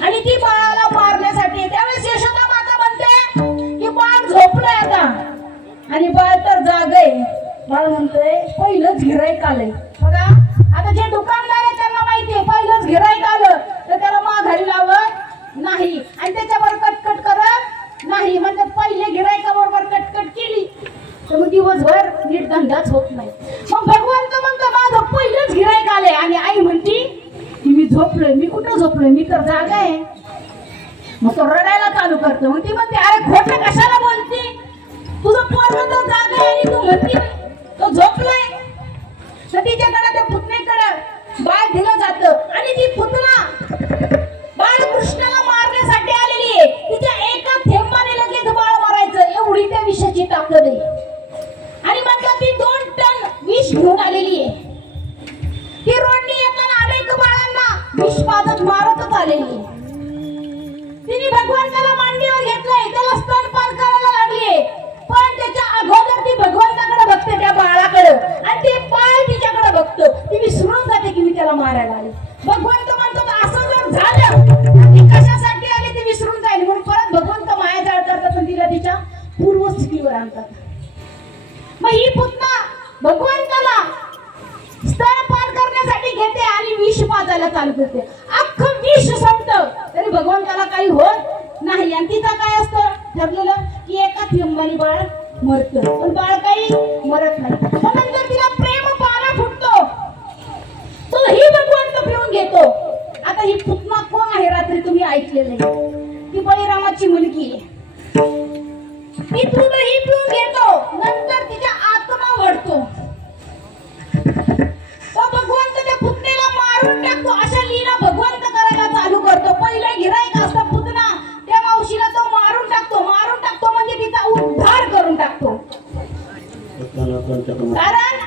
आणि ती बाळाला त्यावेळेस म्हणते की बाळ झोपलंय आता. आणि बाळ तर जाग आहे बाळ म्हणतोय पहिलंच गिरायक आलंय. बघा आता जे दुकानदार आहे त्यांना माहितीये पहिलंच गिराईक आलं तर त्याला माघारी लावत नाही. आणि त्याच्यावर कटकट करत नाही. म्हणजे पहिले गिरायकाबरोबर कटकट केली. तर मग दिवसभर नीट धंदाच होत नाही. मग भगवंत म्हणतो माझं पहिलंच गिरायक आलंय. आणि आई म्हणती की मी झोपलोय मी कुठं झोपलोय? मी तर जागा आहे. मग तो रडायला चालू करतो. मग ती म्हणते अरे खोटं कशाला बोलते? तुझं पोर तर जागा आहे आणि तू म्हणते तो झोपलाय तर तिच्याकडे त्या दिलं जातं. आणि ती पुतळा बाळकृष्णाला मारण्यासाठी आलेली आहे. तिच्या एका थेंबाने लगेच बाळ मारायचं. एवढी त्या विषाची ताकद आहे. आणि म्हटलं ती दोन टन विष घेऊन आलेली आहे. ती रोडनी येताना अनेक बाळांना विषपादक मारतच आलेली आहे. त्याला मारायला आले. भगवंत म्हणतो असं जर झालं ती कशासाठी आली ती विसरून जाईल? म्हणून परत भगवंत माया जाळ करतात आणि तिला तिच्या पूर्वस्थितीवर आणतात. मग ही पुतना भगवंताला स्तनपान करण्यासाठी घेते आणि विष पाजायला चालू करते. अख्खं विष संपत तरी भगवंताला काही होत नाही. आणि तिचा काय असतं? ठरलेलं की एका थेंबानी बाळ मरत. पण बाळ काही मरत नाही. मग नंतर तिला प्रेम पाला फुटतो तो ही भगवंत पिऊन घेतो आता ही पुतना कोण आहे रात्री तुम्ही ऐकलेलं ती बळीरामाची मुलगी आहे. ती दूधही पिऊन घेतो नंतर तिच्या आत्मा वळतो तो भगवंत त्या मारून टाकतो अशा लीला भगवंत करायला चालू करतो. पहिला गिराईक असतो पुतना त्या मावशीला तो मारून टाकतो मारून टाकतो म्हणजे तिचा उद्धार करून टाकतो. कारण